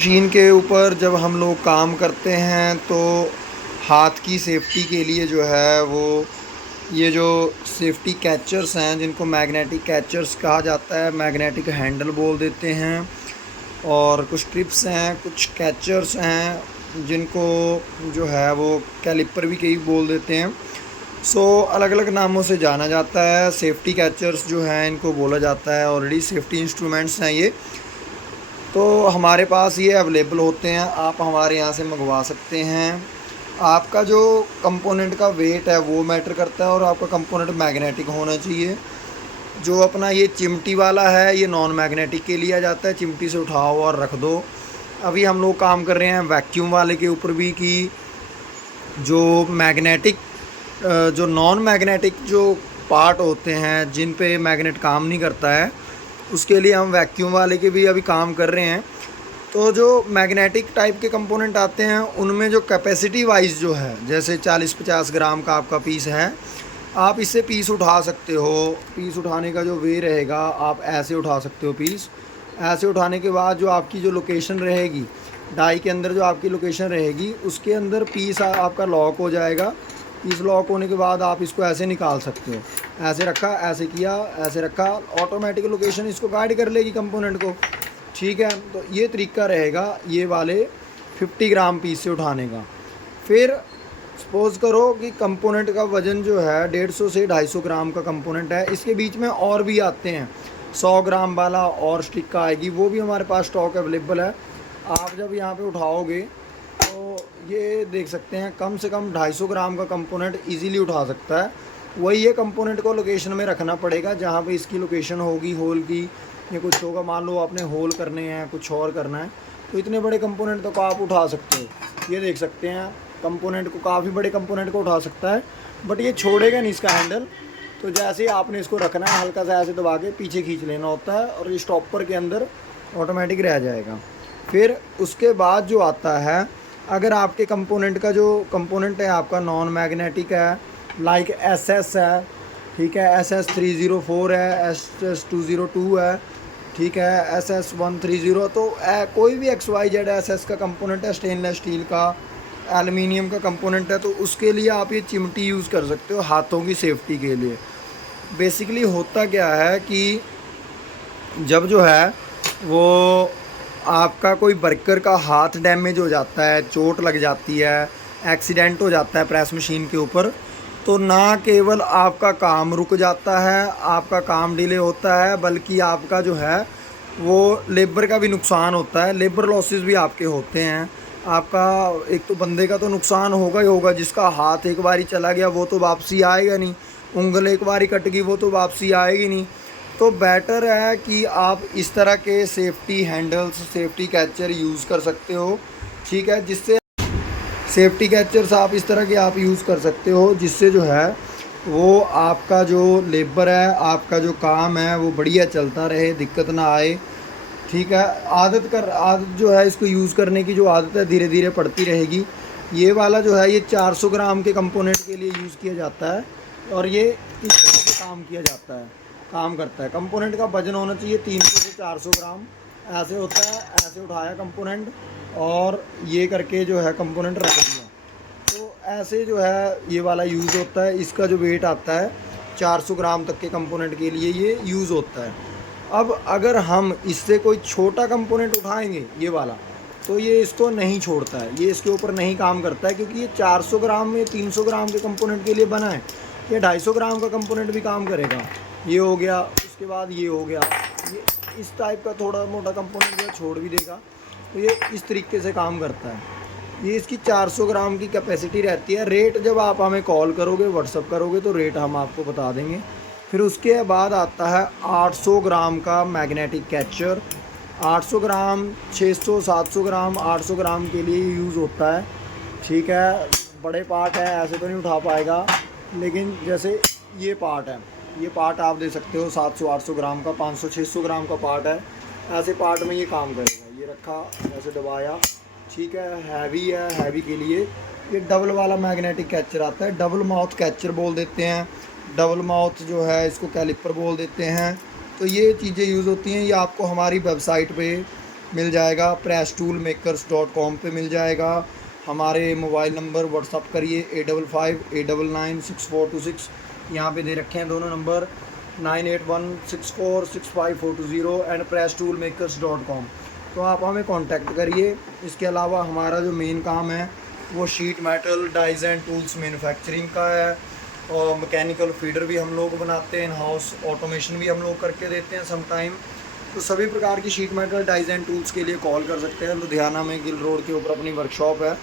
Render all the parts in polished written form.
Machine के ऊपर जब हम लोग काम करते हैं तो हाथ की सेफ्टी के लिए जो है वो ये जो सेफ्टी कैचर्स हैं जिनको मैग्नेटिक कैचर्स कहा जाता है, मैग्नेटिक हैंडल बोल देते हैं। और कुछ ट्रिप्स हैं, कुछ कैचर्स हैं जिनको जो है वो कैलिपर भी कई बोल देते हैं। अलग अलग नामों से जाना जाता है। सेफ्टी कैचर्स जो हैं इनको बोला जाता है, ऑलरेडी सेफ्टी इंस्ट्रूमेंट्स हैं ये। तो हमारे पास ये अवेलेबल होते हैं, आप हमारे यहाँ से मंगवा सकते हैं। आपका जो कंपोनेंट का वेट है वो मैटर करता है, और आपका कंपोनेंट मैग्नेटिक होना चाहिए। जो अपना ये चिमटी वाला है ये नॉन मैग्नेटिक के लिए आ जाता है, चिमटी से उठाओ और रख दो। अभी हम लोग काम कर रहे हैं वैक्यूम वाले के ऊपर भी, कि जो मैग्नेटिक जो नॉन मैग्नेटिक जो पार्ट होते हैं जिन पे मैग्नेट काम नहीं करता है, उसके लिए हम वैक्यूम वाले के भी अभी काम कर रहे हैं। तो जो मैग्नेटिक टाइप के कंपोनेंट आते हैं उनमें जो कैपेसिटी वाइज जो है, जैसे 40-50 ग्राम का आपका पीस है, आप इससे पीस उठा सकते हो। पीस उठाने का जो वे रहेगा, आप ऐसे उठा सकते हो पीस। ऐसे उठाने के बाद जो आपकी जो लोकेशन रहेगी, डाई के अंदर जो आपकी लोकेशन रहेगी उसके अंदर पीस आपका लॉक हो जाएगा। पीस लॉक होने के बाद आप इसको ऐसे निकाल सकते हो। ऐसे रखा, ऐसे किया, ऐसे रखा, ऑटोमेटिक लोकेशन इसको गाइड कर लेगी कंपोनेंट को। ठीक है, तो ये तरीका रहेगा ये वाले 50 ग्राम पीस से उठाने का। फिर सपोज़ करो कि कंपोनेंट का वज़न जो है 150 से 250 ग्राम का कंपोनेंट है। इसके बीच में और भी आते हैं, 100 ग्राम वाला और स्टिक का आएगी, वो भी हमारे पास स्टॉक अवेलेबल है। आप जब यहाँ पे उठाओगे तो ये देख सकते हैं कम से कम 250 ग्राम का कंपोनेंट इजीली उठा सकता है। वही ये कंपोनेंट को लोकेशन में रखना पड़ेगा जहाँ पे इसकी लोकेशन होगी, होल की या कुछ होगा। मान लो आपने होल करने हैं, कुछ और करना है, तो इतने बड़े कंपोनेंट तो आप उठा सकते हो। ये देख सकते हैं कंपोनेंट को, काफ़ी बड़े कंपोनेंट को उठा सकता है, बट ये छोड़ेगा नहीं इसका हैंडल। तो जैसे ही आपने इसको रखना है, हल्का सा ऐसे दबा के पीछे खींच लेना होता है और ये स्टॉपर के अंदर ऑटोमेटिक रह जाएगा। फिर उसके बाद जो आता है, अगर आपके कंपोनेंट का जो कंपोनेंट है आपका नॉन मैग्नेटिक है, लाइक SS है, ठीक है, SS304 है, SS202 है, ठीक है, SS130, तो कोई भी XYZ SS का कंपोनेंट है, स्टेनलेस स्टील का, एल्युमिनियम का कंपोनेंट है, तो उसके लिए आप ये चिमटी यूज़ कर सकते हो हाथों की सेफ्टी के लिए। बेसिकली होता क्या है कि जब जो है वो आपका कोई वर्कर का हाथ डैमेज हो जाता है, चोट लग जाती है, एक्सीडेंट हो जाता है प्रेस मशीन के ऊपर, तो ना केवल आपका काम रुक जाता है, आपका काम डिले होता है, बल्कि आपका जो है वो लेबर का भी नुकसान होता है। लेबर लॉसेस भी आपके होते हैं। आपका एक तो बंदे का तो नुकसान होगा ही होगा, जिसका हाथ एक बारी चला गया वो तो वापसी आएगा नहीं, उंगल एक बारी कट गई वो तो वापसी आएगी नहीं। तो बेटर है कि आप इस तरह के safety handles, safety catcher use कर सकते हो। ठीक है, जिससे सेफ्टी कैचर्स आप इस तरह के आप यूज़ कर सकते हो, जिससे जो है वो आपका जो लेबर है, आपका जो काम है वो बढ़िया चलता रहे, दिक्कत ना आए। ठीक है, आदत जो है इसको यूज़ करने की जो आदत है धीरे धीरे पड़ती रहेगी। ये वाला जो है ये 400 ग्राम के कंपोनेंट के लिए यूज़ किया जाता है, और ये इस तरह से काम किया जाता है, काम करता है। कंपोनेंट का वजन होना चाहिए 300 से 400 ग्राम। ऐसे होता है, ऐसे उठाया कंपोनेंट और ये करके जो है कंपोनेंट रख दिया। तो ऐसे जो है ये वाला यूज़ होता है। इसका जो वेट आता है 400 ग्राम तक के कंपोनेंट के लिए ये यूज़ होता है। अब अगर हम इससे कोई छोटा कंपोनेंट उठाएंगे ये वाला, तो ये इसको नहीं छोड़ता है, ये इसके ऊपर नहीं काम करता है, क्योंकि ये 400 ग्राम में 300 ग्राम के कंपोनेंट के लिए बना है। ये 250 ग्राम का कंपोनेंट भी काम करेगा। ये हो गया, उसके बाद ये हो गया, ये इस टाइप का थोड़ा मोटा कंपोनेंट जो है छोड़ भी देगा। तो ये इस तरीके से काम करता है। ये इसकी 400 ग्राम की कैपेसिटी रहती है। रेट जब आप हमें कॉल करोगे, व्हाट्सअप करोगे, तो रेट हम आपको बता देंगे। फिर उसके बाद आता है 800 ग्राम का मैग्नेटिक कैचर। 800 ग्राम, 600, 700 ग्राम, 800 ग्राम के लिए यूज़ होता है। ठीक है, बड़े पार्ट है ऐसे तो नहीं उठा पाएगा, लेकिन जैसे ये पार्ट है, ये पार्ट आप दे सकते हो 700-800 ग्राम का, 500-600 ग्राम का पार्ट है। ऐसे पार्ट में ये काम करेगा। ये रखा, ऐसे दबाया, ठीक है, हैवी है, हैवी के लिए ये डबल वाला मैग्नेटिक कैचर आता है। डबल माउथ कैचर बोल देते हैं, डबल माउथ जो है इसको कैलिपर बोल देते हैं। तो ये चीज़ें यूज़ होती हैं। ये आपको हमारी वेबसाइट पे मिल जाएगा, presstoolmakers.com पे मिल जाएगा। हमारे मोबाइल नंबर व्हाट्सअप करिए 8558996426, यहाँ पे दे रखे हैं दोनों नंबर 9816465420 एंड presstoolmakers.com। तो आप हमें कांटेक्ट करिए। इसके अलावा हमारा जो मेन काम है वो sheet metal dies and tools manufacturing का है, और मैकेनिकल फीडर भी हम लोग बनाते हैं, इन हाउस ऑटोमेशन भी हम लोग करके देते हैं सम टाइम। तो सभी प्रकार की sheet metal dies and tools के लिए कॉल कर सकते हैं। लुधियाना में गिल रोड के ऊपर अपनी वर्कशॉप है।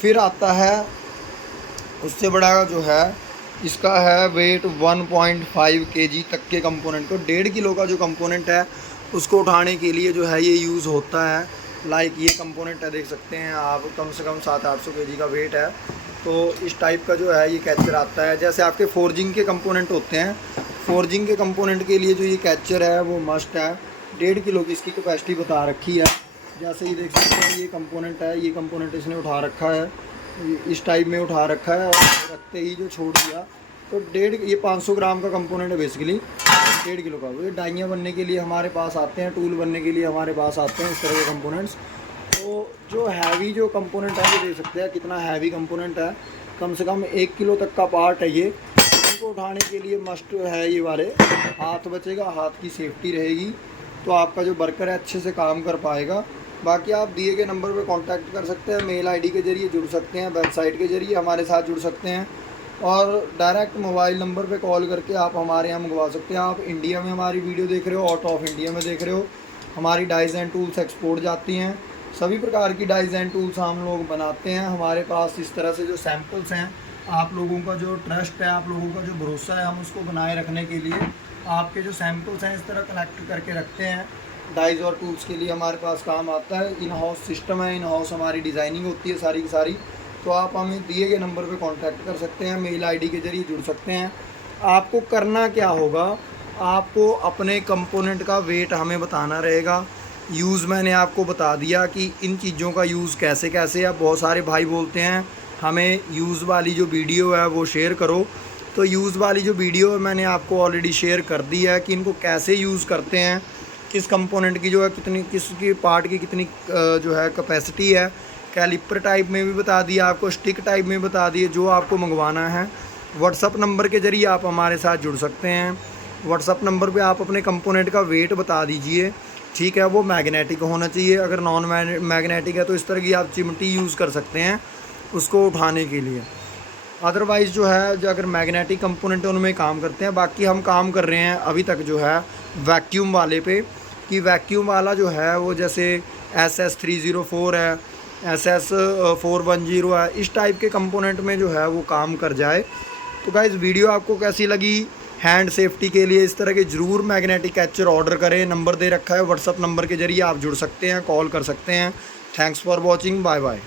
फिर आता है उससे बड़ा जो है, इसका है वेट 1.5 kg तक के कंपोनेंट को, 1.5 किलो का जो कंपोनेंट है उसको उठाने के लिए जो है ये यूज़ होता है। लाइक ये कंपोनेंट है, देख सकते हैं आप, कम से कम 700-800 kg का वेट है। तो इस टाइप का जो है ये कैचर आता है। जैसे आपके फोर्जिंग के कंपोनेंट होते हैं, फोर्जिंग के कंपोनेंट के लिए जो ये कैचर है वो मस्ट है। 1.5 किलो की इसकी कैपेसिटी बता रखी है। जैसे ये देख सकते हैं ये कंपोनेंट है, ये कंपोनेंट इसने उठा रखा है, इस टाइप में उठा रखा है, और रखते ही जो छोड़ दिया। तो ये 500 ग्राम का कंपोनेंट है बेसिकली, 1.5 किलो का। ये डाइयाँ बनने के लिए हमारे पास आते हैं, टूल बनने के लिए हमारे पास आते हैं इस तरह के कंपोनेंट्स। तो जो हैवी जो कंपोनेंट है ये देख सकते हैं कितना हैवी कंपोनेंट है, कम से कम 1 किलो तक का पार्ट है ये। इनको उठाने के लिए मस्ट है ये वाले, हाथ बचेगा, हाथ की सेफ्टी रहेगी, तो आपका जो वर्कर है अच्छे से काम कर पाएगा। बाकी आप दिए गए नंबर पे कांटेक्ट कर सकते हैं, मेल आईडी के ज़रिए जुड़ सकते हैं, वेबसाइट के ज़रिए हमारे साथ जुड़ सकते हैं, और डायरेक्ट मोबाइल नंबर पे कॉल करके आप हमारे यहाँ मंगवा सकते हैं। आप इंडिया में हमारी वीडियो देख रहे हो, आउट ऑफ इंडिया में देख रहे हो, हमारी डाइज एंड टूल्स एक्सपोर्ट जाती हैं। सभी प्रकार की डाइज एंड टूल्स हम लोग बनाते हैं। हमारे पास इस तरह से जो सैम्पल्स हैं, आप लोगों का जो ट्रस्ट है, आप लोगों का जो भरोसा है, हम उसको बनाए रखने के लिए आपके जो सैम्पल्स हैं इस तरह कलेक्ट करके रखते हैं। डाइज और टूल्स के लिए हमारे पास काम आता है। इन हाउस सिस्टम है, इन हाउस हमारी डिज़ाइनिंग होती है सारी की सारी। तो आप हमें दिए गए नंबर पे कांटेक्ट कर सकते हैं, मेल आईडी के ज़रिए जुड़ सकते हैं। आपको करना क्या होगा, आपको अपने कंपोनेंट का वेट हमें बताना रहेगा। यूज़ मैंने आपको बता दिया कि इन चीज़ों का यूज़ कैसे कैसे है। बहुत सारे भाई बोलते हैं हमें यूज़ वाली जो वीडियो है वो शेयर करो, तो यूज़ वाली जो वीडियो है मैंने आपको ऑलरेडी शेयर कर दी है कि इनको कैसे यूज़ करते हैं, किस कंपोनेंट की जो है कितनी, किसकी पार्ट की कितनी जो है कैपेसिटी है। कैलिपर टाइप में भी बता दिया आपको, स्टिक टाइप में बता दिए, जो आपको मंगवाना है। व्हाट्सअप नंबर के ज़रिए आप हमारे साथ जुड़ सकते हैं। व्हाट्सअप नंबर पे आप अपने कंपोनेंट का वेट बता दीजिए, ठीक है। वो मैग्नेटिक होना चाहिए, अगर नॉन मैग्नेटिक है तो इस तरह की आप चिमटी यूज़ कर सकते हैं उसको उठाने के लिए। अदरवाइज़ जो है, जो अगर मैग्नेटिक कंपोनेंट है उनमें काम करते हैं। बाकी हम काम कर रहे हैं अभी तक जो है वैक्यूम वाले पे, कि वैक्यूम वाला जो है वो जैसे SS304 है, SS410 है, इस टाइप के कंपोनेंट में जो है वो काम कर जाए। तो गाइज़ वीडियो आपको कैसी लगी? हैंड सेफ्टी के लिए इस तरह के ज़रूर मैग्नेटिक कैचर ऑर्डर करें। नंबर दे रखा है, व्हाट्सअप नंबर के ज़रिए आप जुड़ सकते हैं, कॉल कर सकते हैं। Thanks for watching, bye bye.